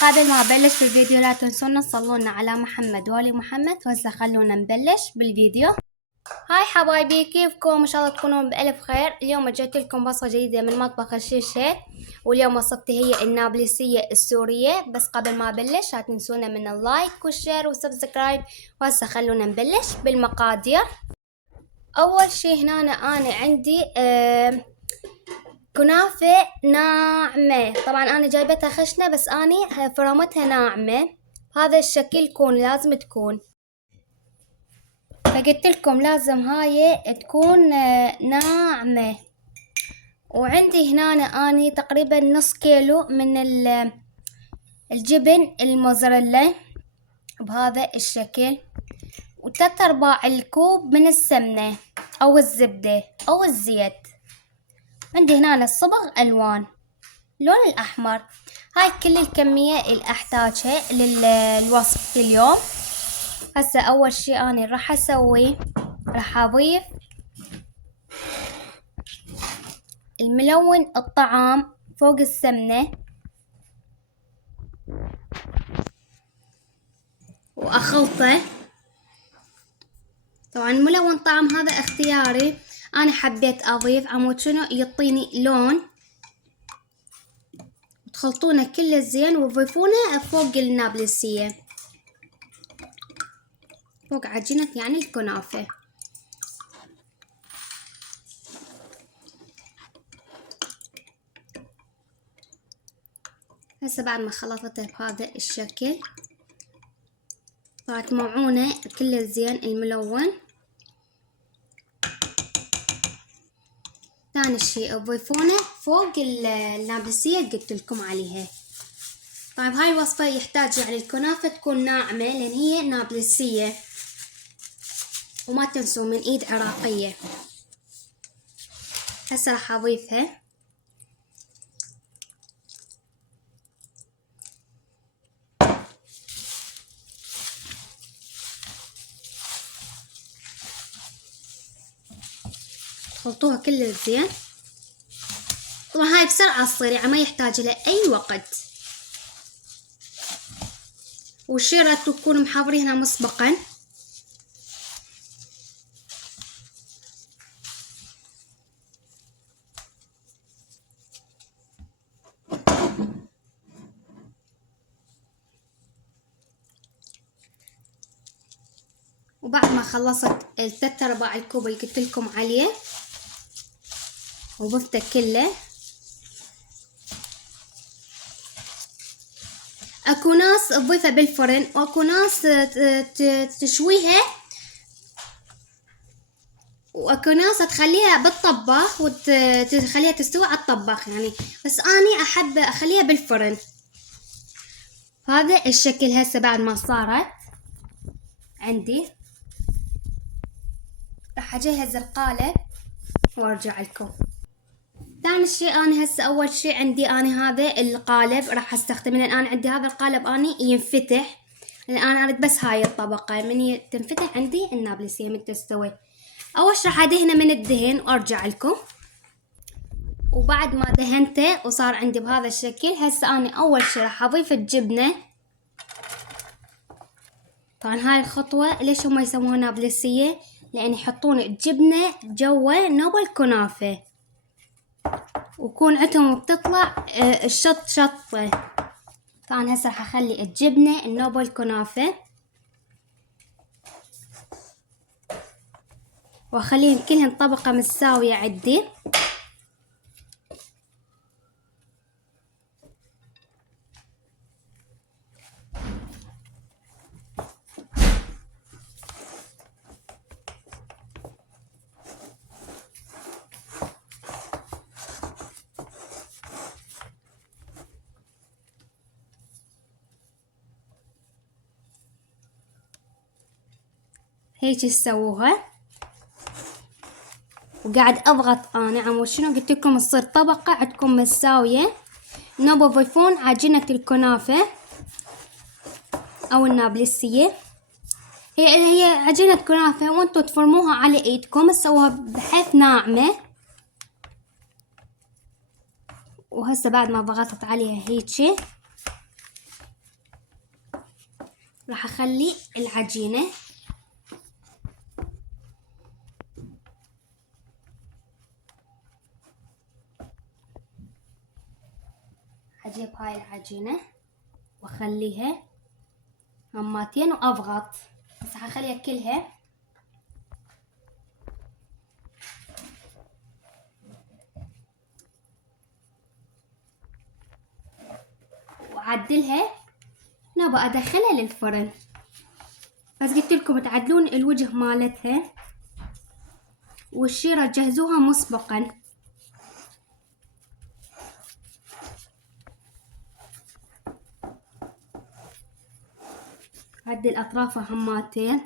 قبل ما أبلش بالفيديو لا تنسونا تصلونا على محمد وآل محمد. وهسه خلونا نبلش بالفيديو. هاي حبايبي، كيفكم؟ إن شاء الله تكونون بألف خير. اليوم جيت لكم وصفة جديدة من مطبخ الشيشة، واليوم وصفتي هي النابلسية السورية. بس قبل ما أبلش لا تنسونا من اللايك والشير والسبسكرايب. وهسه خلونا نبلش بالمقادير. أول شي هنا أنا عندي كنافة ناعمة. طبعا أنا جايبتها خشنة بس أنا فرمتها ناعمة. هذا الشكل لازم تكون، فقلت لكم لازم هاي تكون ناعمة. وعندي هنا أنا تقريبا نص كيلو من الجبن الموزاريلا بهذا الشكل، و3/4 الكوب من السمنة أو الزبدة أو الزيت. عندي هنا الصبغ ألوان لون الأحمر. هاي كل الكمية اللي أحتاجها للوصفة اليوم. هسه أول شي أنا راح أسوي، راح أضيف الملون الطعام فوق السمنة وأخلطه. طبعا ملون طعام هذا اختياري، أنا حبيت أضيف عمود شنو يعطيني لون. تخلطونه كله زين وتضيفونه فوق النابلسية، فوق عجينة يعني الكنافة. هسه بعد ما خلطته بهذا الشكل راح تمعونه كله زين الملون. ثاني شي تضيفونه فوق النابلسية اللي قلت لكم عليها. طيب هاي الوصفة يحتاج يعني الكنافة تكون ناعمة لأن هي نابلسية، وما تنسوا من ايد عراقية. هسه راح اضيفها. خلطوها كلها زين. طبعا هاي بسرعة تصير يعني ما يحتاج لها اي وقت، والشيرة تكونوا محضرينها مسبقا. وبعد ما خلصت 3/4 الكوب اللي قلت لكم عليه وضفته كله. اكو ناس تضيفها بالفرن واكو ناس تشويها واكو ناس تخليها بالطباخ وتخليها تستوي على الطباخ يعني، بس اني احب اخليها بالفرن. هذا الشكل. هسه بعد ما صارت عندي راح اجهز القالب وارجع لكم. ثاني شيء انا هسه اول شيء عندي انا هذا القالب راح استخدمه، لان انا عندي هذا القالب اني ينفتح، لان انا اريد بس هاي الطبقة من تنفتح عندي النابلسية من تستوي. اول شيء راح ادهنه من الدهن وارجع لكم. وبعد ما دهنته وصار عندي بهذا الشكل، هسه انا اول شيء راح اضيف الجبنة. طبعا هاي الخطوة ليش هم يسموها نابلسية؟ لان يحطون الجبنة جوا نوب الكنافة ويكون عندهم بتطلع الشط شطة. طبعا هسه راح اخلي الجبنة النوب الكنافة واخليهم كلهم طبقة متساوية عندي. هيك تسووها. وقاعد اضغط انا عمود شنو قلت لكم تصير طبقة عندكم متساوية. نبوا تضيفون عجينة الكنافة او النابلسية. هي عجينة كنافة وانتوا تفرموها على ايدكم تسووها بحيث ناعمة. وهسه بعد ما ضغطت عليها هيجي راح اخلي العجينة اجيب هاي العجينة واخليها هماتين واضغط. بس هخليها كلها واعدلها. نبى ادخلها للفرن، بس قلت لكم تعدلون الوجه مالتها والشيرة تجهزوها مسبقا. عدل اطرافها هماتين.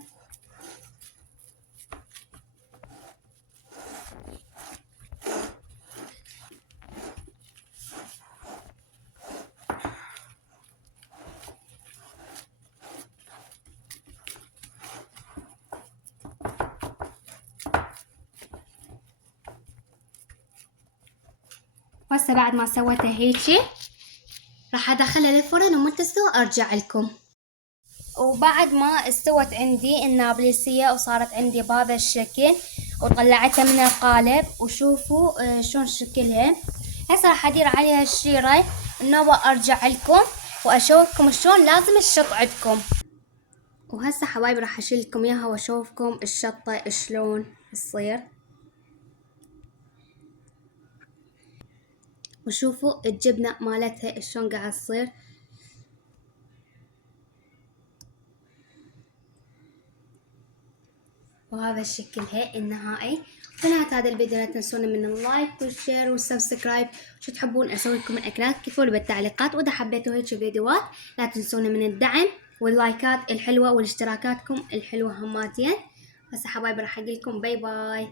وهسه بعد ما سويتها هيجي راح ادخلها للفرن ومن تستوي ارجع لكم. وبعد ما استوت عندي النابلسية وصارت عندي بهذا الشكل وطلعتها من القالب، وشوفوا شلون شكلها. هسه راح ادير عليها الشيرة النوبة ارجع لكم واشوفكم شلون لازم الشط عندكم. وهسه حبايبي راح اشيل لكم اياها واشوفكم الشطة شلون تصير. وشوفوا الجبنة مالتها شلون قاعد تصير. وهذا شكلها النهائي. في نهاية هذا الفيديو لا تنسون من اللايك والشير والسبسكرايب. شو تحبون اسوي لكم من اكلات كتبوا لي بالتعليقات، واذا حبيتوا هيك فيديوهات لا تنسون من الدعم واللايكات الحلوة والاشتراكاتكم الحلوة هماتين. هسه حبايبي راح اقول لكم باي باي.